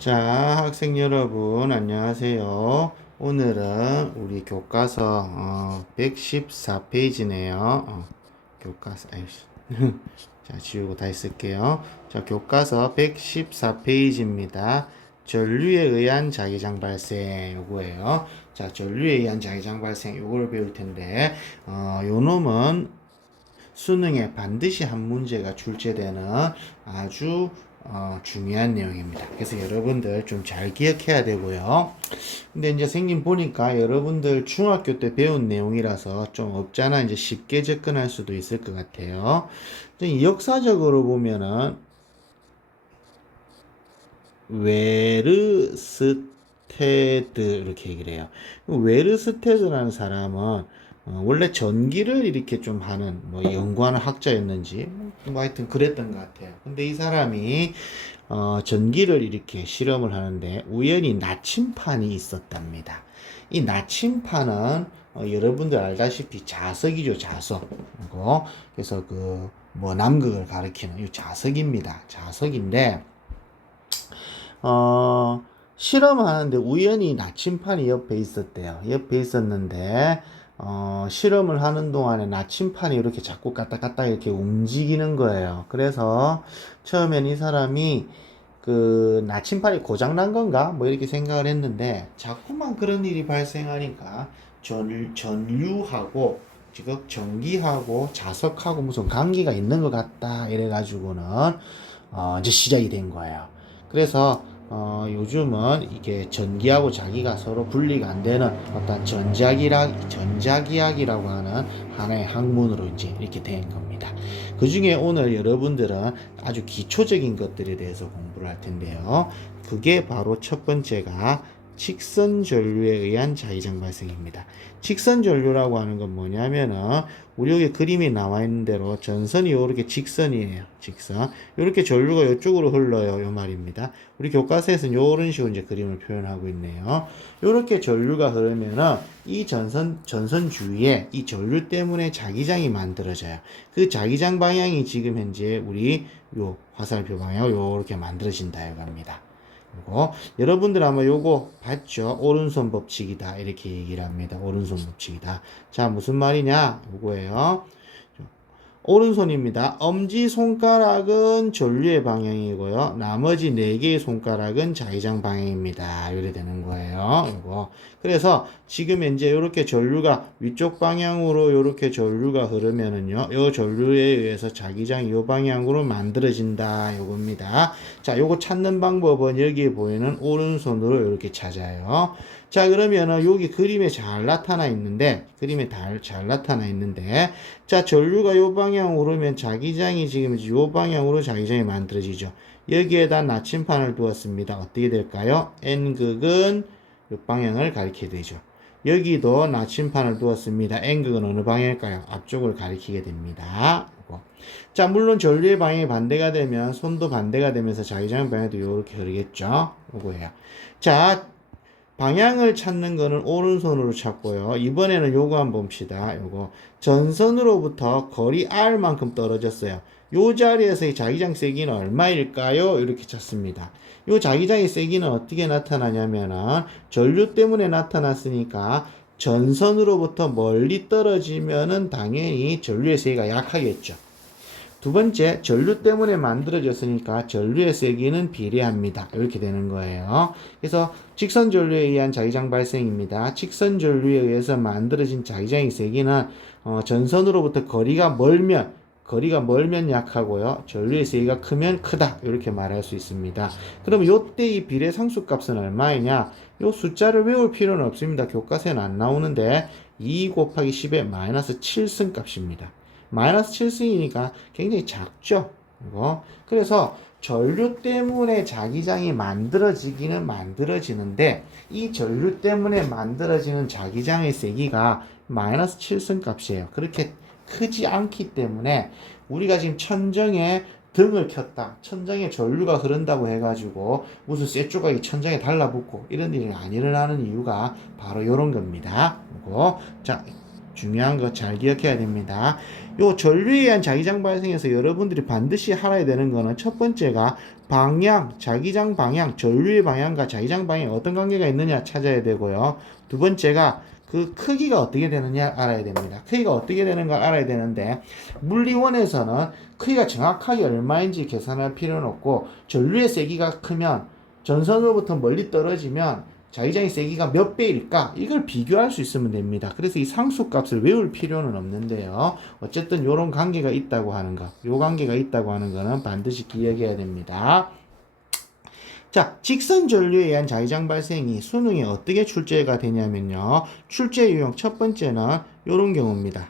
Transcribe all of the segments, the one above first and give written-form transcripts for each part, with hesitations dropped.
자, 학생 여러분, 안녕하세요. 오늘은 우리 교과서 114페이지네요. 교과서, 아이씨. 자, 지우고 다시 쓸게요. 자, 교과서 114페이지입니다. 전류에 의한 자기장 발생, 요거예요. 자, 전류에 의한 자기장 발생, 요거를 배울 텐데, 요 놈은 수능에 반드시 한 문제가 출제되는 아주 중요한 내용입니다. 그래서 여러분들 좀 잘 기억해야 되고요. 근데 이제 생긴 보니까 여러분들 중학교 때 배운 내용이라서 좀 없잖아 이제 쉽게 접근할 수도 있을 것 같아요. 역사적으로 보면은 웨르스테드 이렇게 얘기를 해요. 웨르스테드라는 사람은 원래 전기를 이렇게 좀 하는 뭐 연구하는 학자였는지 뭐 하여튼 그랬던 것 같아요. 근데 이 사람이 전기를 이렇게 실험을 하는데 우연히 나침판이 있었답니다. 이 나침판은 여러분들 알다시피 자석이죠, 자석. 그래서 그 뭐 남극을 가리키는 이 자석입니다. 자석인데 실험하는데 우연히 나침판이 옆에 있었대요. 옆에 있었는데, 실험을 하는 동안에 나침판이 이렇게 자꾸 갔다 이렇게 움직이는 거예요. 그래서 처음엔 이 사람이 그 나침판이 고장난 건가? 뭐 이렇게 생각을 했는데, 자꾸만 그런 일이 발생하니까 전류하고 지금 전기하고 자석하고 무슨 관계가 있는 것 같다. 이래가지고는, 이제 시작이 된 거예요. 그래서 요즘은 이게 전기하고 자기가 서로 분리가 안 되는 어떤 전자기학이라고 하는 하나의 학문으로 이제 이렇게 된 겁니다. 그 중에 오늘 여러분들은 아주 기초적인 것들에 대해서 공부를 할 텐데요. 그게 바로 첫 번째가 직선 전류에 의한 자기장 발생입니다. 직선 전류라고 하는 건 뭐냐면은 우리 여기 그림에 나와 있는 대로 전선이 이렇게 직선이에요. 직선. 이렇게 전류가 이쪽으로 흘러요. 요 말입니다. 우리 교과서에서는 이런 식으로 이제 그림을 표현하고 있네요. 이렇게 전류가 흐르면은 이 전선 주위에 이 전류 때문에 자기장이 만들어져요. 그 자기장 방향이 지금 현재 우리 요 화살표 방향 요렇게 만들어진다 이겁니다. 그리고 여러분들 아마 요거 봤죠? 오른손 법칙이다 이렇게 얘기를 합니다. 오른손 법칙이다. 자, 무슨 말이냐? 요거예요. 오른손입니다. 엄지손가락은 전류의 방향이고요. 나머지 4개의 손가락은 자기장 방향입니다. 이래 되는 거예요. 이거. 그래서 지금 이제 이렇게 전류가 위쪽 방향으로 이렇게 전류가 흐르면은요. 이 전류에 의해서 자기장이 이 방향으로 만들어진다. 요겁니다. 자, 요거 찾는 방법은 여기에 보이는 오른손으로 이렇게 찾아요. 자, 그러면은 여기 그림에 잘 나타나 있는데, 자, 전류가 요 방향으로 오르면 자기장이 지금 요 방향으로 자기장이 만들어지죠. 여기에다 나침판을 두었습니다. 어떻게 될까요? N극은 요 방향을 가리키게 되죠. 여기도 나침판을 두었습니다. N극은 어느 방향일까요? 앞쪽을 가리키게 됩니다. 자, 물론 전류의 방향이 반대가 되면 손도 반대가 되면서 자기장 방향도 이렇게 흐르겠죠. 요거예요. 자, 방향을 찾는 거는 오른손으로 찾고요. 이번에는 요거 한번 봅시다. 요거 전선으로부터 거리 R만큼 떨어졌어요. 요 자리에서의 자기장 세기는 얼마일까요? 이렇게 찾습니다. 요 자기장의 세기는 어떻게 나타나냐면은 전류 때문에 나타났으니까 전선으로부터 멀리 떨어지면은 당연히 전류의 세기가 약하겠죠. 두 번째, 전류 때문에 만들어졌으니까 전류의 세기는 비례합니다. 이렇게 되는 거예요. 그래서 직선 전류에 의한 자기장 발생입니다. 직선 전류에 의해서 만들어진 자기장의 세기는 전선으로부터 거리가 멀면 약하고요. 전류의 세기가 크면 크다. 이렇게 말할 수 있습니다. 그럼 요때 이 비례 상수값은 얼마이냐? 요 숫자를 외울 필요는 없습니다. 교과서에는 안 나오는데 2 곱하기 10의 마이너스 7승 값입니다. 마이너스 7승이니까 굉장히 작죠. 이거. 그래서 전류 때문에 자기장이 만들어지기는 만들어지는데 이 전류 때문에 만들어지는 자기장의 세기가 마이너스 7승 값이에요. 그렇게 크지 않기 때문에 우리가 지금 천정에 등을 켰다. 천장에 전류가 흐른다고 해가지고 무슨 쇠 조각이 천장에 달라붙고 이런 일이 안 일어나는 이유가 바로 이런 겁니다. 그리고 자, 중요한 거 잘 기억해야 됩니다. 요 전류에 의한 자기장 발생에서 여러분들이 반드시 알아야 되는 거는 첫 번째가 방향, 자기장 방향, 전류의 방향과 자기장 방향에 어떤 관계가 있느냐 찾아야 되고요. 두 번째가 그 크기가 어떻게 되느냐 알아야 됩니다. 크기가 어떻게 되는 걸 알아야 되는데 물리원에서는 크기가 정확하게 얼마인지 계산할 필요는 없고 전류의 세기가 크면 전선으로부터 멀리 떨어지면 자기장의 세기가 몇 배일까? 이걸 비교할 수 있으면 됩니다. 그래서 이 상수값을 외울 필요는 없는데요. 어쨌든 이런 관계가 있다고 하는 거, 요 관계가 있다고 하는 거는 반드시 기억해야 됩니다. 자, 직선 전류에 의한 자기장 발생이 수능에 어떻게 출제가 되냐면요. 출제 유형 첫 번째는 이런 경우입니다.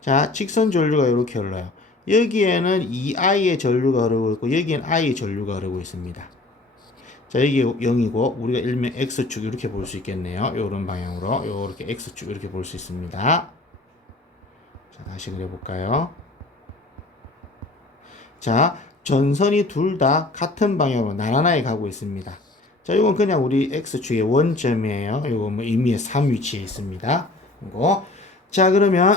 자, 직선 전류가 이렇게 흘러요. 여기에는 이 I의 전류가 흐르고 있고 여기엔 I의 전류가 흐르고 있습니다. 자, 여기 0이고 우리가 일명 X축 이렇게 볼 수 있겠네요. 이런 방향으로 이렇게 X축 이렇게 볼 수 있습니다. 자, 다시 그려볼까요? 자, 전선이 둘 다 같은 방향으로 나란하게 가고 있습니다. 자, 이건 그냥 우리 X축의 원점이에요. 이거 뭐 의미의 3 위치에 있습니다. 이거. 자, 그러면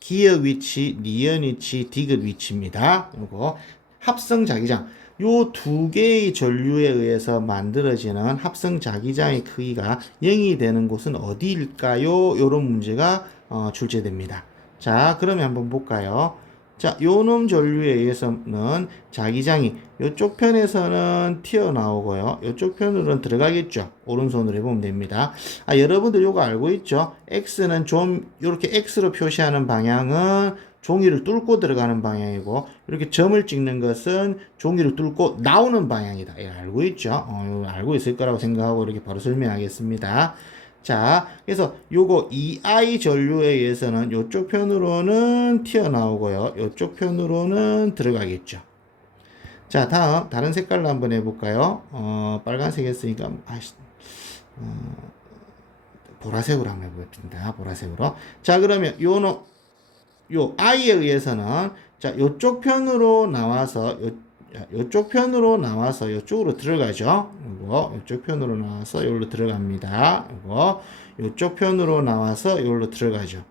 기역 위치, 니은 위치, 디귿 위치입니다. 이거 합성 자기장. 요 두 개의 전류에 의해서 만들어지는 합성 자기장의 크기가 0이 되는 곳은 어디일까요? 요런 문제가 출제됩니다. 자, 그러면 한번 볼까요? 자, 요놈 전류에 의해서는 자기장이 요쪽 편에서는 튀어나오고요. 요쪽 편으로는 들어가겠죠. 오른손으로 해보면 됩니다. 아, 여러분들 요거 알고 있죠? X는 좀 요렇게 X로 표시하는 방향은 종이를 뚫고 들어가는 방향이고 이렇게 점을 찍는 것은 종이를 뚫고 나오는 방향이다. 예, 알고 있죠? 알고 있을 거라고 생각하고 이렇게 바로 설명하겠습니다. 자, 그래서 요거 EI 전류에 의해서는 요쪽 편으로는 튀어나오고요. 요쪽 편으로는 들어가겠죠. 자, 다음 다른 색깔로 한번 해볼까요? 빨간색 했으니까 보라색으로 한번 해보겠습니다. 보라색으로. 자, 그러면 요 I에 의해서는 자, 요쪽 편으로 나와서 요쪽 편으로 나와서 요쪽으로 들어가죠. 이거 요쪽 편으로 나와서 여기로 들어갑니다. 이거 요쪽 편으로 나와서 여기로 들어가죠.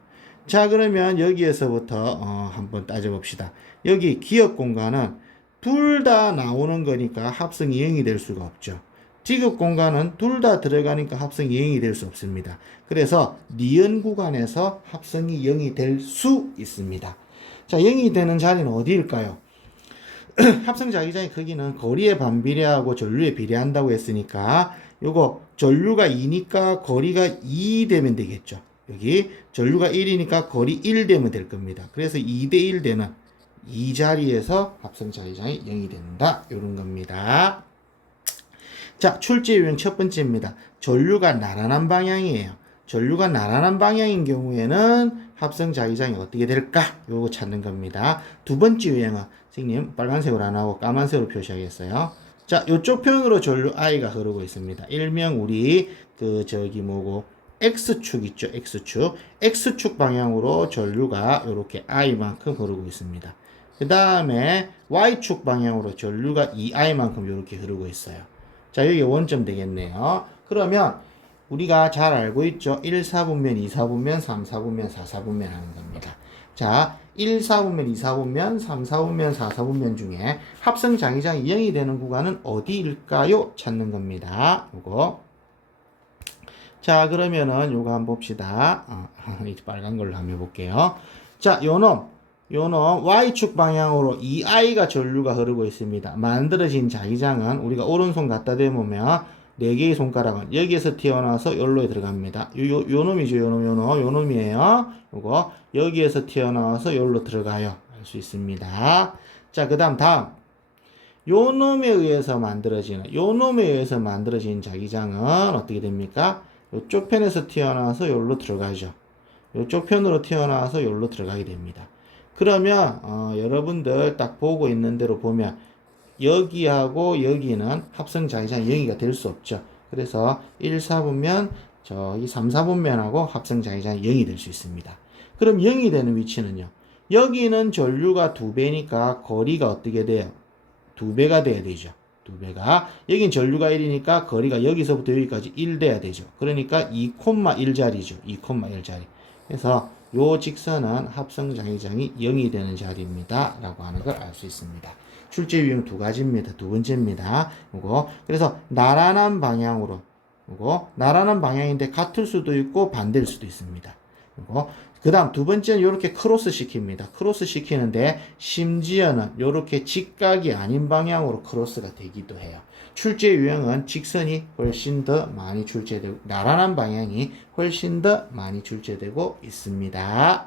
자, 그러면 여기에서부터 한번 따져봅시다. 여기 기역 공간은 둘 다 나오는 거니까 합성이 0이 될 수가 없죠. 디귿 공간은 둘 다 들어가니까 합성이 0이 될 수 없습니다. 그래서 니은 구간에서 합성이 0이 될 수 있습니다. 자, 0이 되는 자리는 어디일까요? 합성 자기장의 크기는 거리에 반비례하고 전류에 비례한다고 했으니까 요거 전류가 2니까 거리가 2 되면 되겠죠. 여기 전류가 1이니까 거리 1 되면 될 겁니다. 그래서 2대 1 되는 이 자리에서 합성 자기장이 0이 된다. 요런 겁니다. 자, 출제 유형 첫 번째입니다. 전류가 나란한 방향이에요. 전류가 나란한 방향인 경우에는 합성 자기장이 어떻게 될까? 요거 찾는 겁니다. 두 번째 유형은 선생님 빨간색으로 안 하고 까만색으로 표시하겠어요. 자, 요쪽 편으로 전류 I가 흐르고 있습니다. 일명 우리 X축 있죠? X축. X축 방향으로 전류가 이렇게 I만큼 흐르고 있습니다. 그 다음에 Y축 방향으로 전류가 2I만큼 이렇게 흐르고 있어요. 자, 여기 원점 되겠네요. 그러면 우리가 잘 알고 있죠? 1, 4분면, 2, 4분면, 3, 4분면, 4, 4분면 하는 겁니다. 자, 1, 4분면, 2, 4분면, 3, 4분면, 4, 4분면 중에 합성 자기장이 0이 되는 구간은 어디일까요? 찾는 겁니다. 요거. 자, 그러면은 요거 한번 봅시다. 이제 빨간 걸로 한번 해볼게요. 자, 요놈 Y축 방향으로 2I가 전류가 흐르고 있습니다. 만들어진 자기장은 우리가 오른손 갖다 대보면 4개의 손가락은 여기에서 튀어나와서 여기로 들어갑니다. 요 놈이죠. 요 놈이에요. 요거 여기에서 튀어나와서 여기로 들어가요. 알 수 있습니다. 자, 그 다음 요 놈에 의해서 만들어진 자기장은 어떻게 됩니까? 요쪽 편에서 튀어나와서 여기로 들어가죠. 요쪽 편으로 튀어나와서 여기로 들어가게 됩니다. 그러면 여러분들 딱 보고 있는 대로 보면 여기하고 여기는 합성 자기장이 0이가 될 수 없죠. 그래서 1, 4분면 저기 3, 4분면하고 합성 자기장이 0이 될 수 있습니다. 그럼 0이 되는 위치는요. 여기는 전류가 2배니까 거리가 어떻게 돼요? 2배가 돼야 되죠. 2배가. 여긴 전류가 1이니까 거리가 여기서부터 여기까지 1 돼야 되죠. 그러니까 2,1 자리죠. 2,1 자리. 그래서 요 직선은 합성 자기장이 0이 되는 자리입니다. 라고 하는 걸 알 수 있습니다. 출제 유형 두 가지입니다. 두 번째입니다. 요거. 그래서 나란한 방향으로, 요거. 나란한 방향인데 같을 수도 있고 반대일 수도 있습니다. 요거. 그 다음 두 번째는 이렇게 크로스 시킵니다. 크로스 시키는데 심지어는 이렇게 직각이 아닌 방향으로 크로스가 되기도 해요. 출제 유형은 직선이 훨씬 더 많이 출제되고 나란한 방향이 훨씬 더 많이 출제되고 있습니다.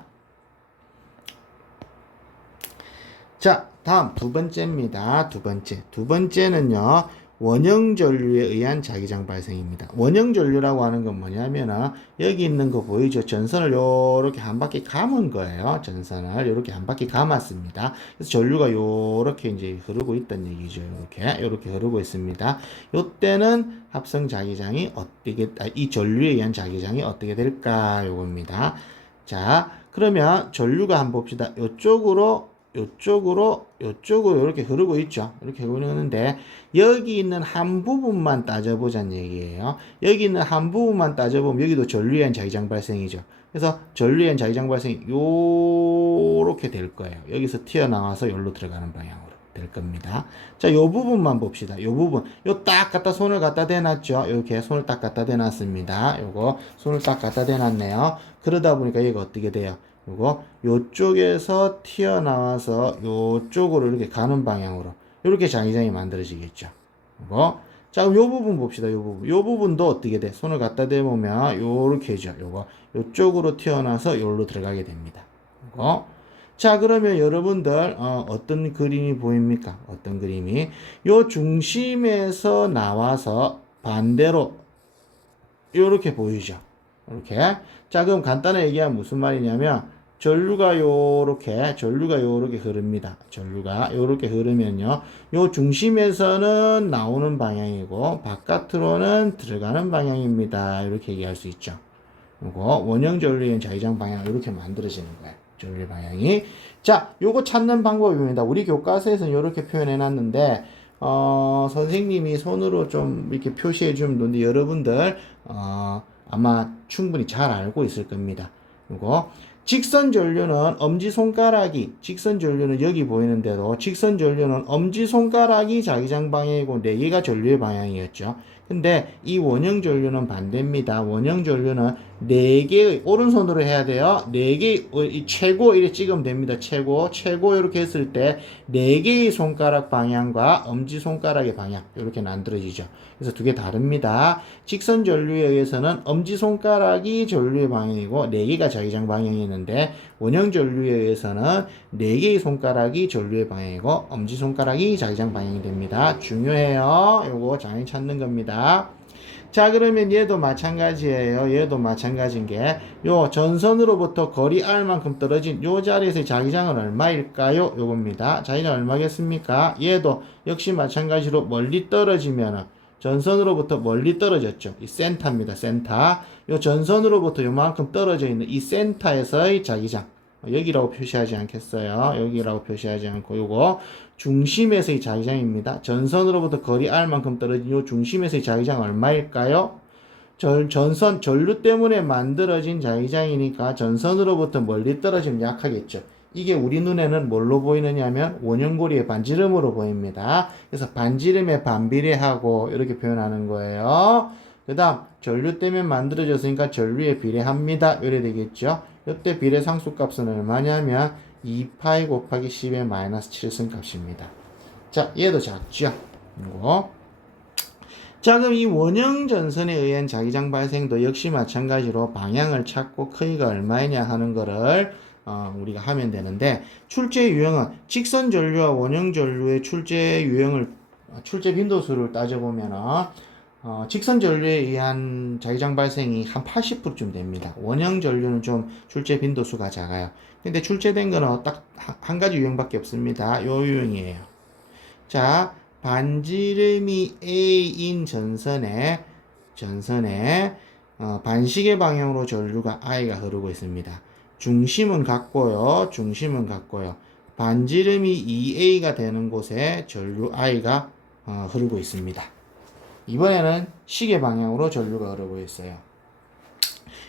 자, 다음 두 번째입니다. 두 번째는요. 원형 전류에 의한 자기장 발생입니다. 원형 전류라고 하는 건 뭐냐면은 여기 있는 거 보이죠? 전선을 요렇게 한 바퀴 감은 거예요. 전선을 요렇게 한 바퀴 감았습니다. 그래서 전류가 요렇게 이제 흐르고 있다는 얘기죠. 요렇게 흐르고 있습니다. 요때는 합성 자기장이 어떻게, 이 전류에 의한 자기장이 어떻게 될까? 요겁니다. 자, 그러면 전류가 한번 봅시다. 요쪽으로 이렇게 흐르고 있죠. 이렇게 흐르는데, 여기 있는 한 부분만 따져보자는 얘기예요. 여기 있는 한 부분만 따져보면, 여기도 전류에 의한 자기장 발생이죠. 그래서 전류에 의한 자기장 발생이 요렇게 될 거예요. 여기서 튀어나와서 여기로 들어가는 방향으로 될 겁니다. 자, 요 부분만 봅시다. 요 부분. 요 딱 갖다 손을 갖다 대놨죠. 이렇게 손을 딱 갖다 대놨습니다. 요거 손을 딱 갖다 대놨네요. 그러다 보니까 얘가 어떻게 돼요? 요거 요쪽에서 튀어나와서 요쪽으로 이렇게 가는 방향으로 이렇게 자기장이 만들어지겠죠. 요거. 자, 그럼 요 부분 봅시다. 요 부분도 어떻게 돼? 손을 갖다 대보면 요렇게 해죠. 요거 요쪽으로 튀어나와서 요로 들어가게 됩니다. 요거. 자, 그러면 여러분들 어떤 그림이 보입니까? 어떤 그림이? 요 중심에서 나와서 반대로 요렇게 보이죠. 이렇게. 자, 그럼 간단하게 얘기하면 무슨 말이냐면 전류가 요렇게 흐릅니다. 전류가 요렇게 흐르면요. 요 중심에서는 나오는 방향이고 바깥으로는 들어가는 방향입니다. 이렇게 얘기할 수 있죠. 요거 원형 전류의 자기장 방향 이렇게 만들어지는 거예요. 전류 방향이. 자, 요거 찾는 방법입니다. 우리 교과서에서는 이렇게 표현해 놨는데 선생님이 손으로 좀 이렇게 표시해 주면 되는데 여러분들 아마 충분히 잘 알고 있을 겁니다. 요거 직선 전류는 직선 전류는 여기 보이는 대로 직선 전류는 엄지손가락이 자기장 방향이고 4개가 전류의 방향이었죠. 근데 이 원형 전류는 반대입니다. 원형 전류는 4개의, 오른손으로 해야 돼요. 4개, 최고 이렇게 찍으면 됩니다. 최고 이렇게 했을 때 4개의 손가락 방향과 엄지손가락의 방향, 이렇게 만들어지죠. 그래서 두 개 다릅니다. 직선 전류에 의해서는 엄지손가락이 전류의 방향이고 4개가 자기장 방향이었는데, 원형 전류에 의해서는 4개의 손가락이 전류의 방향이고 엄지손가락이 자기장 방향이 됩니다. 중요해요. 요거 잘 찾는 겁니다. 자, 그러면 얘도 마찬가지예요. 얘도 마찬가지인 게, 요 전선으로부터 거리 R만큼 떨어진 요 자리에서의 자기장은 얼마일까요? 요겁니다. 자기장 얼마겠습니까? 얘도 역시 마찬가지로 멀리 떨어지면은, 전선으로부터 멀리 떨어졌죠. 이 센터입니다. 센터. 요 전선으로부터 요만큼 떨어져 있는 이 센터에서의 자기장. 여기라고 표시하지 않겠어요. 여기라고 표시하지 않고 요거 중심에서의 자기장입니다. 전선으로부터 거리 R만큼 떨어진 요 중심에서의 자기장 얼마일까요? 전류 때문에 만들어진 자기장이니까 전선으로부터 멀리 떨어지면 약하겠죠. 이게 우리 눈에는 뭘로 보이느냐면 원형고리의 반지름으로 보입니다. 그래서 반지름에 반비례하고 이렇게 표현하는 거예요. 그 다음 전류 때문에 만들어졌으니까 전류에 비례합니다. 이래 되겠죠. 이때 비례 상수값은 얼마냐면 2파이 곱하기 10의 마이너스 7승 값입니다. 자, 얘도 작죠. 이거. 자, 그럼 이 원형 전선에 의한 자기장 발생도 역시 마찬가지로 방향을 찾고 크기가 얼마이냐 하는 거를 우리가 하면 되는데, 출제 유형은 직선 전류와 원형 전류의 출제 빈도수를 따져보면은 직선 전류에 의한 자기장 발생이 한 80%쯤 됩니다. 원형 전류는 좀 출제 빈도수가 작아요. 근데 출제된 거는 딱 한 가지 유형밖에 없습니다. 요 유형이에요. 자, 반지름이 A인 전선에 반시계 방향으로 전류가 I가 흐르고 있습니다. 중심은 같고요. 반지름이 2A가 되는 곳에 전류 I가 흐르고 있습니다. 이번에는 시계 방향으로 전류가 흐르고 있어요.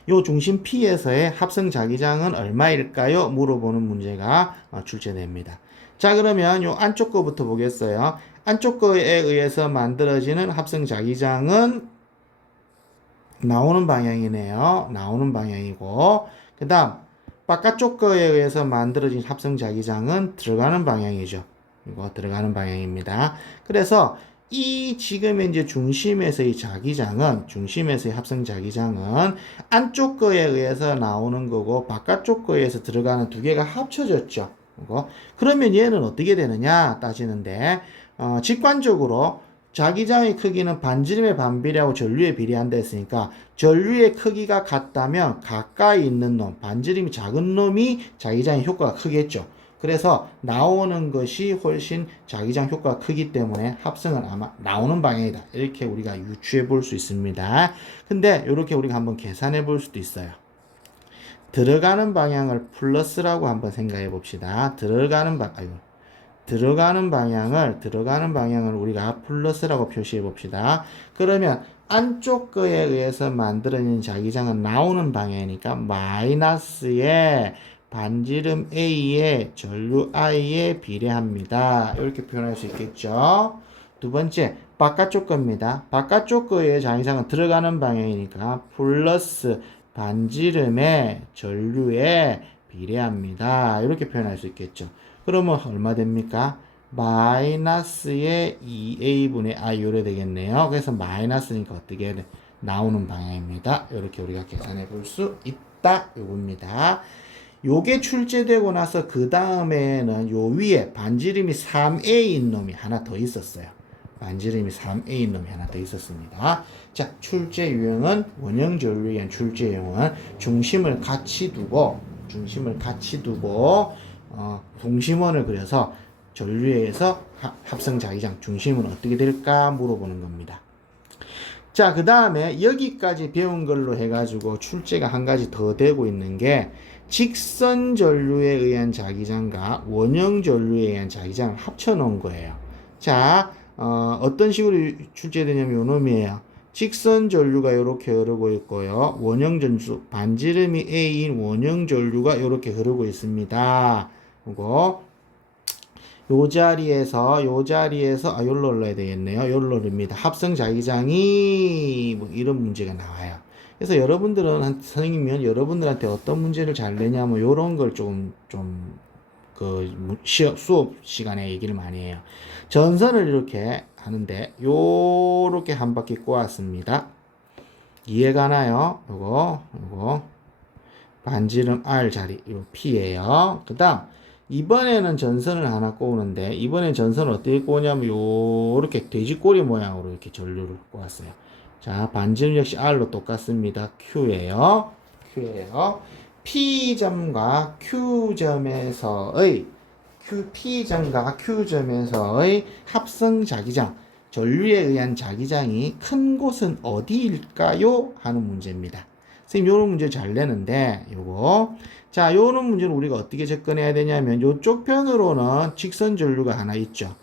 요 중심 P에서의 합성 자기장은 얼마일까요? 물어보는 문제가 출제됩니다. 자, 그러면 요 안쪽 거부터 보겠어요. 안쪽 거에 의해서 만들어지는 합성 자기장은 나오는 방향이네요. 나오는 방향이고, 그 다음 바깥쪽 거에 의해서 만들어진 합성 자기장은 들어가는 방향이죠. 이거 들어가는 방향입니다. 그래서 이 지금 이제 중심에서의 자기장은, 중심에서의 합성 자기장은 안쪽 거에 의해서 나오는 거고 바깥쪽 거에 의해서 들어가는 두 개가 합쳐졌죠. 이거. 그러면 얘는 어떻게 되느냐 따지는데, 직관적으로 자기장의 크기는 반지름의 반비례하고 전류의 비례한다 했으니까 전류의 크기가 같다면 가까이 있는 놈, 반지름이 작은 놈이 자기장의 효과가 크겠죠. 그래서 나오는 것이 훨씬 자기장 효과가 크기 때문에 합성은 아마 나오는 방향이다. 이렇게 우리가 유추해 볼 수 있습니다. 근데 이렇게 우리가 한번 계산해 볼 수도 있어요. 들어가는 방향을 플러스라고 한번 생각해 봅시다. 들어가는 방향을 우리가 플러스라고 표시해 봅시다. 그러면 안쪽 거에 의해서 만들어진 자기장은 나오는 방향이니까 마이너스에 반지름 A에 전류 I에 비례합니다. 이렇게 표현할 수 있겠죠. 두 번째, 바깥쪽 겁니다. 바깥쪽 거의 자기장은 들어가는 방향이니까 플러스 반지름에 전류에 비례합니다. 이렇게 표현할 수 있겠죠. 그러면 얼마 됩니까? 마이너스의 2a분의 i 요래 되겠네요. 그래서 마이너스니까 어떻게 돼? 나오는 방향입니다. 이렇게 우리가 계산해 볼 수 있다. 요겁니다. 요게 출제되고 나서 그 다음에는 요 위에 반지름이 3a인 놈이 하나 더 있었어요. 반지름이 3a인 놈이 하나 더 있었습니다. 자, 출제 유형은 원형 전류에 의한 출제 유형은 중심을 같이 두고 동심원을 그려서 전류에서 합성 자기장 중심은 어떻게 될까 물어보는 겁니다. 자, 그 다음에 여기까지 배운 걸로 해가지고 출제가 한 가지 더 되고 있는 게 직선 전류에 의한 자기장과 원형 전류에 의한 자기장을 합쳐 놓은 거예요. 자, 어떤 식으로 출제되냐면 요 놈이에요. 직선 전류가 이렇게 흐르고 있고요. 원형 전류, 반지름이 A인 원형 전류가 이렇게 흐르고 있습니다. 그리고 요 자리에서 여기로 올라야 되겠네요. 여기로 올립니다. 합성 자기장이 뭐 이런 문제가 나와요. 그래서 여러분들은 선생님이면 여러분들한테 어떤 문제를 잘 내냐면 요런 걸 수업 시간에 얘기를 많이 해요. 전선을 이렇게 하는데 요렇게 한 바퀴 꼬았습니다. 이해가나요? 요거 반지름 R 자리 요 P예요. 그 다음 이번에는 전선을 하나 꼬우는데 이번엔 전선을 어떻게 꼬냐면 요렇게 돼지꼬리 모양으로 이렇게 전류를 꼬았어요. 자, 반지름 역시 R로 똑같습니다. Q예요. P점과 Q점에서의 합성 자기장, 전류에 의한 자기장이 큰 곳은 어디일까요? 하는 문제입니다. 선생님, 요런 문제 잘 내는데, 자, 요런 문제는 우리가 어떻게 접근해야 되냐면, 요쪽 편으로는 직선 전류가 하나 있죠.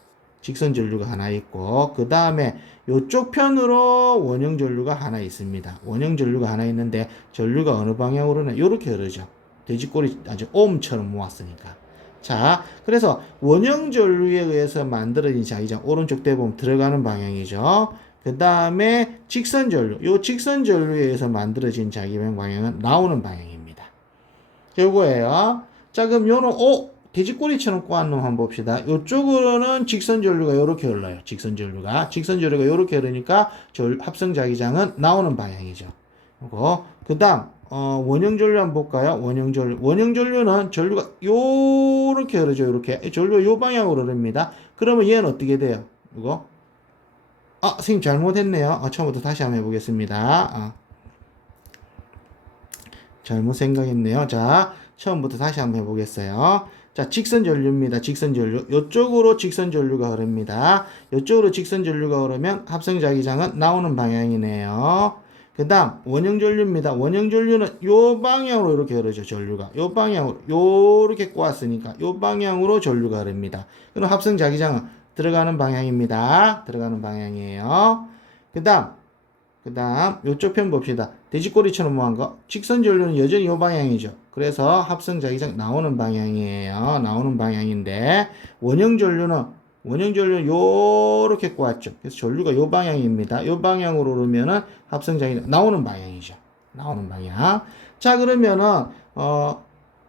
그 다음에 요쪽 편으로 원형 전류가 하나 있습니다. 원형 전류가 하나 있는데 전류가 어느 방향으로는 이렇게 흐르죠. 돼지꼬리 아주 옴처럼 모았으니까. 자, 그래서 원형 전류에 의해서 만들어진 자기장 오른쪽 대보면 들어가는 방향이죠. 그 다음에 직선 전류, 요 직선 전류에 의해서 만들어진 자기장 방향은 나오는 방향입니다. 요거예요. 자, 그럼 요는 돼지꼬리처럼 꼬한 놈 한번 봅시다. 이쪽으로는 직선 전류가 이렇게 흘러요. 직선 전류가 이렇게 흐르니까 합성 자기장은 나오는 방향이죠. 그 다음 원형 전류 한번 볼까요? 원형 전류는 전류가 요렇게 흐르죠. 이렇게 전류가 요 방향으로 흐릅니다. 그러면 얘는 어떻게 돼요? 선생님 잘못했네요. 처음부터 다시 한번 해보겠습니다. 잘못 생각했네요. 자, 처음부터 다시 한번 해보겠어요. 자, 직선 전류입니다. 직선 전류. 이쪽으로 직선 전류가 흐릅니다. 이쪽으로 직선 전류가 흐르면 합성 자기장은 나오는 방향이네요. 그 다음 원형 전류입니다. 원형 전류는 요 방향으로 이렇게 흐르죠. 전류가 요 방향으로 요렇게 꼬았으니까 요 방향으로 전류가 흐릅니다. 그럼 합성 자기장은 들어가는 방향입니다. 들어가는 방향이에요. 그 다음 그 다음 요쪽 편 봅시다. 돼지꼬리처럼 뭐한 거? 직선 전류는 여전히 요 방향이죠. 그래서 합성 자기장 나오는 방향이에요. 나오는 방향인데 원형 전류는 요렇게 꼬았죠. 그래서 전류가 요 방향입니다. 요 방향으로 오르면은 합성 자기장 나오는 방향이죠. 나오는 방향. 자, 그러면은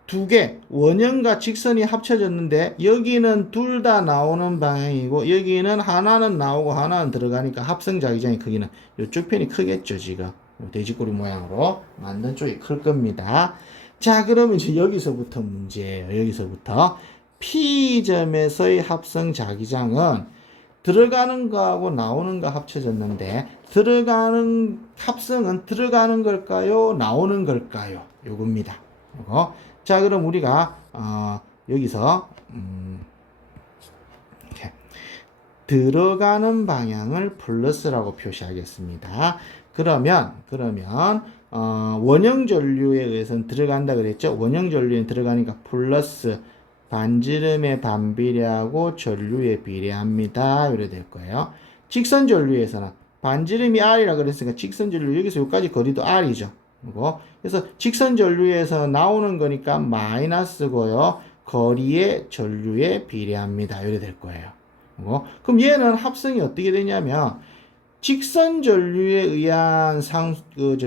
두 개 원형과 직선이 합쳐졌는데 여기는 둘 다 나오는 방향이고 여기는 하나는 나오고 하나는 들어가니까 합성 자기장의 크기는 이쪽 편이 크겠죠. 지금 돼지꼬리 모양으로 만든 쪽이 클 겁니다. 자, 그러면 이제 여기서부터 문제예요. 여기서부터 P점에서의 합성 자기장은 들어가는 거하고 나오는 거 합쳐졌는데 합성은 들어가는 걸까요? 나오는 걸까요? 요겁니다. 요거. 자, 그럼 우리가 여기서 이렇게 들어가는 방향을 플러스라고 표시하겠습니다. 그러면 원형 전류에 의해서는 들어간다 그랬죠? 원형 전류에 들어가니까 플러스 반지름에 반비례하고 전류에 비례합니다. 이래 될 거예요. 직선 전류에서는 반지름이 R이라 그랬으니까 직선 전류 여기서 여기까지 거리도 R이죠. 그래서 직선 전류에서 나오는 거니까 마이너스고요. 거리의 전류에 비례합니다. 이래 될 거예요. 그럼 얘는 합성이 어떻게 되냐면 직선 전류에 의한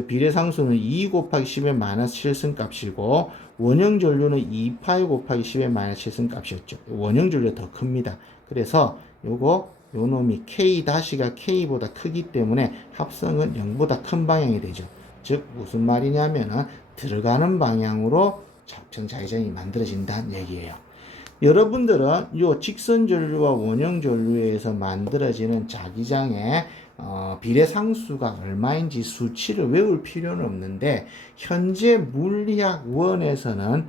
비례 상수는 2 곱하기 10의 마이너스 7승 값이고 원형 전류는 2파이 곱하기 10의 마이너스 7승 값이었죠. 원형 전류가 더 큽니다. 그래서 요 놈이 K가 K보다 크기 때문에 합성은 0보다 큰 방향이 되죠. 즉 무슨 말이냐면은 들어가는 방향으로 합성 자기장이 만들어진다는 얘기예요. 여러분들은 이 직선 전류와 원형 전류에서 만들어지는 자기장의 비례상수가 얼마인지 수치를 외울 필요는 없는데 현재 물리학 원에서는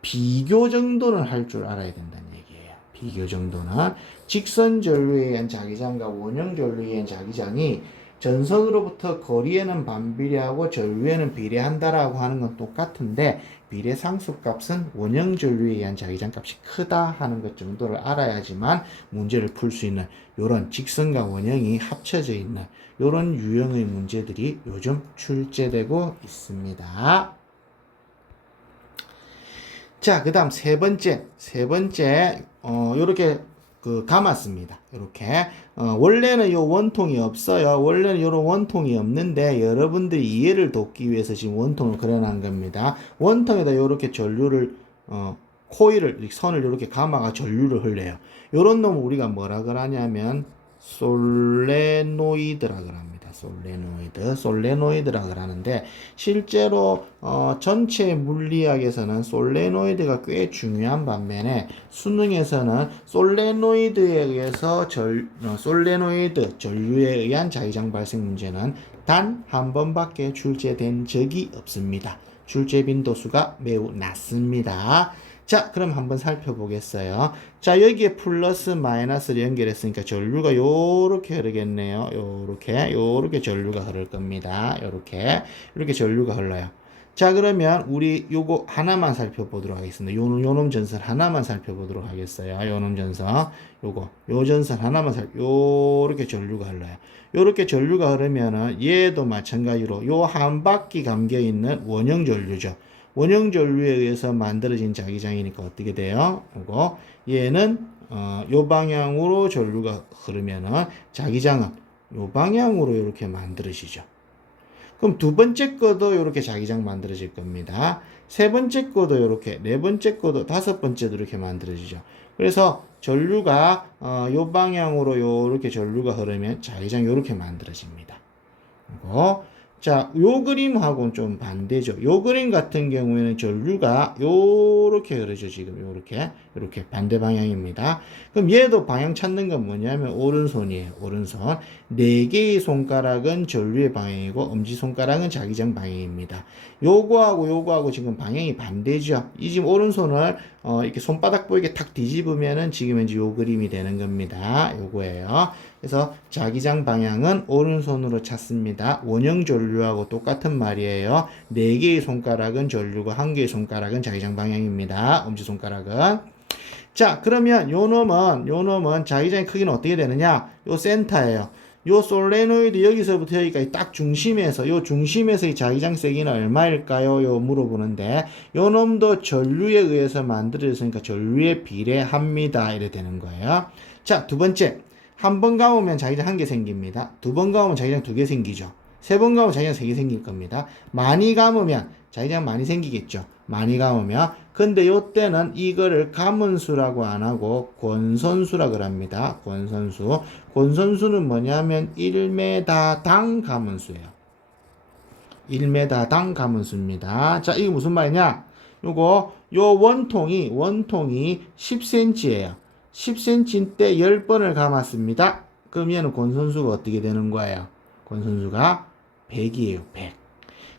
비교 정도는 할 줄 알아야 된다는 얘기예요. 비교 정도는 직선 전류에 의한 자기장과 원형 전류에 의한 자기장이 전선으로부터 거리에는 반비례하고 전류에는 비례한다라고 하는 건 똑같은데 비례상수 값은 원형 전류에 의한 자기장 값이 크다 하는 것 정도를 알아야지만 문제를 풀 수 있는 이런 직선과 원형이 합쳐져 있는 이런 유형의 문제들이 요즘 출제되고 있습니다. 자, 그 다음 세 번째 요렇게 감았습니다. 이렇게 원래는 요 원통이 없어요. 원래는 요런 원통이 없는데 여러분들이 이해를 돕기 위해서 지금 원통을 그려놓은 겁니다. 원통에다 요렇게 전류를 선을 이렇게 감아가 전류를 흘려요. 요런 놈을 우리가 뭐라 그러냐면 솔레노이드라 그럽니다. 솔레노이드라 그러는데 실제로 전체 물리학에서는 솔레노이드가 꽤 중요한 반면에 수능에서는 솔레노이드에 의해서 솔레노이드 전류에 의한 자기장 발생 문제는 단 한 번밖에 출제된 적이 없습니다. 출제 빈도수가 매우 낮습니다. 자, 그럼 한번 살펴보겠어요. 자, 여기에 플러스 마이너스를 연결했으니까 전류가 요렇게 흐르겠네요. 요렇게 전류가 흐를 겁니다. 요렇게 전류가 흘러요. 자, 그러면 우리 요거 하나만 살펴보도록 하겠습니다. 요놈 전선 하나만 살펴보도록 하겠어요. 요놈 전선, 요 전선 하나만 요렇게 전류가 흘러요. 요렇게 전류가 흐르면은 얘도 마찬가지로 요 한 바퀴 감겨 있는 원형 전류죠. 원형 전류에 의해서 만들어진 자기장이니까 어떻게 돼요? 얘는 요 방향으로 전류가 흐르면은 자기장은 요 방향으로 이렇게 만들어지죠. 그럼 두 번째 거도 이렇게 자기장 만들어질 겁니다. 세 번째 거도 이렇게, 네 번째 거도, 다섯 번째도 이렇게 만들어지죠. 그래서 전류가 요 방향으로 요렇게 전류가 흐르면 자기장 요렇게 만들어집니다. 자, 요 그림하고는 좀 반대죠. 요 그림 같은 경우에는 전류가 요렇게 흐르죠. 지금 요렇게 반대 방향입니다. 그럼 얘도 방향 찾는 건 뭐냐면 오른손이에요. 오른손. 4개의 손가락은 전류의 방향이고 엄지손가락은 자기장 방향입니다. 요거하고 지금 방향이 반대죠. 이 지금 오른손을 이렇게 손바닥 보이게 탁 뒤집으면은 지금 이제 요 그림이 되는 겁니다. 요거예요. 그래서 자기장 방향은 오른손으로 찾습니다. 원형 전류하고 똑같은 말이에요. 4개의 손가락은 전류고 1개의 손가락은 자기장 방향입니다. 엄지손가락은. 자, 그러면 요 놈은 자기장의 크기는 어떻게 되느냐? 요 센터예요. 요 솔레노이드 여기서부터 여기까지 딱 중심에서 요 중심에서의 자기장 세기는 얼마일까요? 요 물어보는데 요 놈도 전류에 의해서 만들어졌으니까 전류에 비례합니다. 이래 되는 거예요. 자, 두 번째. 한 번 감으면 자기장 한 개 생깁니다. 두 번 감으면 자기장 두 개 생기죠. 세 번 감으면 자기장 세 개 생길 겁니다. 많이 감으면 자기장 많이 생기겠죠. 많이 감으면. 근데 요때는 이거를 감은수라고 안 하고 권선수라고 합니다. 권선수. 권선수는 뭐냐면 1m당 감은수예요. 1m당 감은수입니다. 자, 이게 무슨 말이냐? 요 원통이 10cm예요. 10cm인데 10번을 감았습니다. 그럼 얘는 권선수가 어떻게 되는 거예요? 권선수가 100이에요. 100.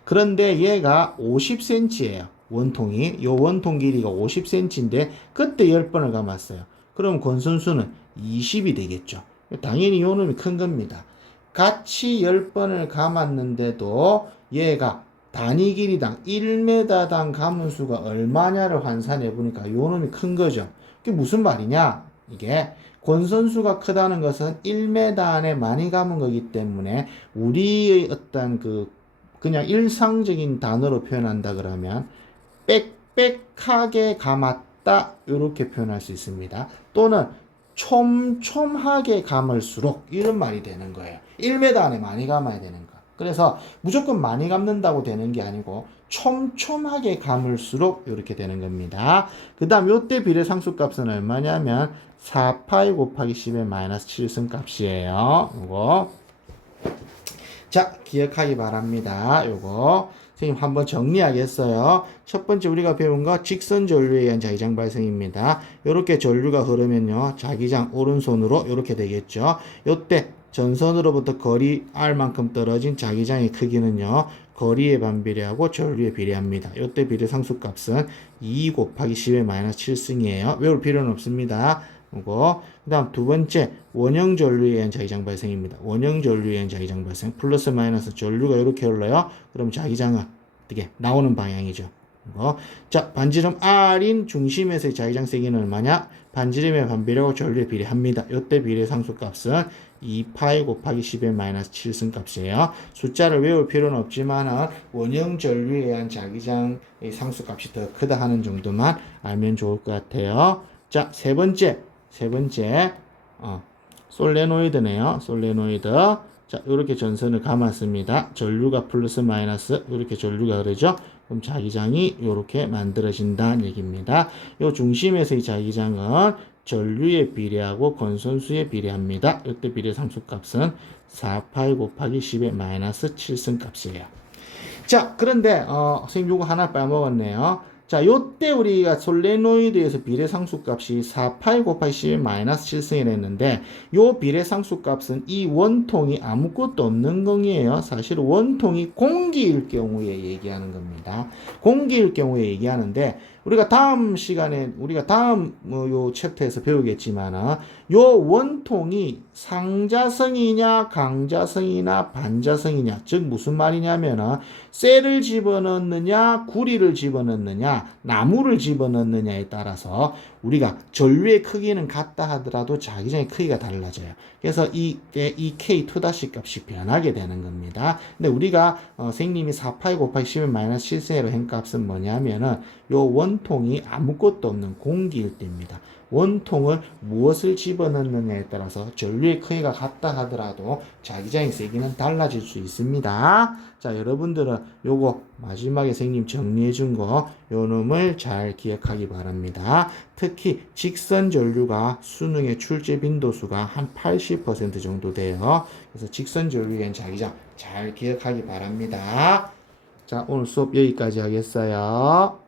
그런데 얘가 50cm예요. 원통이. 요 원통 길이가 50cm인데 그때 10번을 감았어요. 그럼 권선수는 20이 되겠죠. 당연히 요 놈이 큰 겁니다. 같이 10번을 감았는데도 얘가 단위 길이당 1m당 감은수가 얼마냐를 환산해 보니까 요 놈이 큰 거죠. 그게 무슨 말이냐? 이게 권선수가 크다는 것은 1m 안에 많이 감은 거기 때문에 우리의 어떤 그냥 일상적인 단어로 표현한다 그러면 빽빽하게 감았다 이렇게 표현할 수 있습니다. 또는 촘촘하게 감을수록 이런 말이 되는 거예요. 1m 안에 많이 감아야 되는 거. 그래서 무조건 많이 감는다고 되는 게 아니고 촘촘하게 감을수록 이렇게 되는 겁니다. 그 다음 요때 비례상수값은 얼마냐면 4파이 곱하기 10의 마이너스 7승 값이에요. 요거 자, 기억하기 바랍니다. 요거 선생님 한번 정리하겠어요. 첫 번째 우리가 배운 거 직선 전류에 의한 자기장 발생입니다. 요렇게 전류가 흐르면요. 자기장 오른손으로 요렇게 되겠죠. 요때 전선으로부터 거리 R만큼 떨어진 자기장의 크기는요. 거리에 반비례하고 전류에 비례합니다. 요때 비례상수 값은 2 곱하기 10의 마이너스 7승이에요. 외울 필요는 없습니다. 그 다음 두 번째 원형 전류에 의한 자기장 발생입니다. 원형 전류에 의한 자기장 발생 플러스 마이너스 전류가 이렇게 흘러요. 그럼 자기장은 어떻게 나오는 방향이죠. 자, 반지름 R인 중심에서의 자기장 세기는 얼마냐? 반지름에 반비례하고 전류에 비례합니다. 이때 비례 상수 값은 2파이 곱하기 10의 마이너스 7승 값이에요. 숫자를 외울 필요는 없지만 원형 전류에 의한 자기장의 상수 값이 더 크다 하는 정도만 알면 좋을 것 같아요. 자, 세 번째 솔레노이드네요. 솔레노이드. 자, 이렇게 전선을 감았습니다. 전류가 플러스 마이너스 이렇게 전류가 흐르죠. 그럼 자기장이 이렇게 만들어진다는 얘기입니다. 이 중심에서의 자기장은 전류에 비례하고 권선수에 비례합니다. 이때 비례 상수값은 4파이 곱하기 10의 마이너스 7승 값이에요. 자, 그런데 선생님 요거 하나 빼먹었네요. 자, 요때 우리가 솔레노이드에서 비례상수값이 4파이 곱하기 10의 마이너스 7승이라 했는데 요 비례상수값은 이 원통이 아무것도 없는 공이에요. 사실 원통이 공기일 경우에 얘기하는 겁니다. 공기일 경우에 얘기하는데 우리가 다음 시간에 우리가 다음 요 챕터에서 배우겠지만 요 원통이 상자성이냐 강자성이나 반자성이냐 즉 무슨 말이냐면 쇠를 집어넣느냐 구리를 집어넣느냐 나무를 집어넣느냐에 따라서 우리가 전류의 크기는 같다 하더라도 자기장의 크기가 달라져요. 그래서 이 K2' 값이 변하게 되는 겁니다. 근데 우리가 선생님이 4파이 곱하기 10의 마이너스 7승으로 한 값은 뭐냐면은 요 원통이 아무것도 없는 공기일 때입니다. 원통을 무엇을 집어넣느냐에 따라서 전류의 크기가 같다 하더라도 자기장의 세기는 달라질 수 있습니다. 자, 여러분들은 요거 마지막에 선생님 정리해 준 거 요 놈을 잘 기억하기 바랍니다. 특히 직선 전류가 수능의 출제 빈도수가 한 80% 정도 돼요. 그래서 직선 전류엔 자기장 잘 기억하기 바랍니다. 자, 오늘 수업 여기까지 하겠어요.